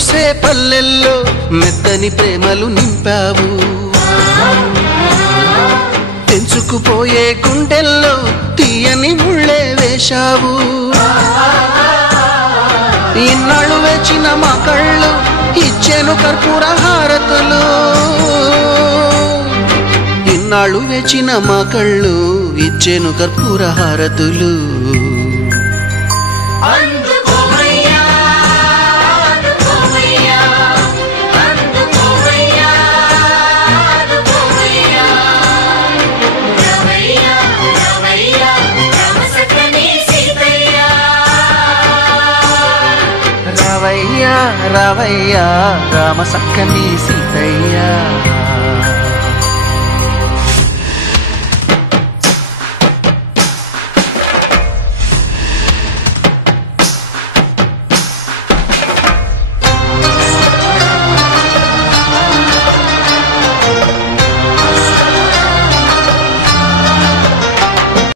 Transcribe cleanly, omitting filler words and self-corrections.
కురిసే పల్లెల్లో మెత్తని ప్రేమలు నింపావు తెంచుకుపోయే గుండెల్లో తీయని ముళ్ళే వేశావు ఇన్నాళ్ళు వేచిన మా కళ్ళు ఇచ్చేను కర్పూర హారతులు ఇన్నాళ్ళు వేచిన మా కళ్ళు ఇచ్చేను కర్పూర హారతులు రావయ్యా రావయ్యా రామ సక్కని సీతయ్య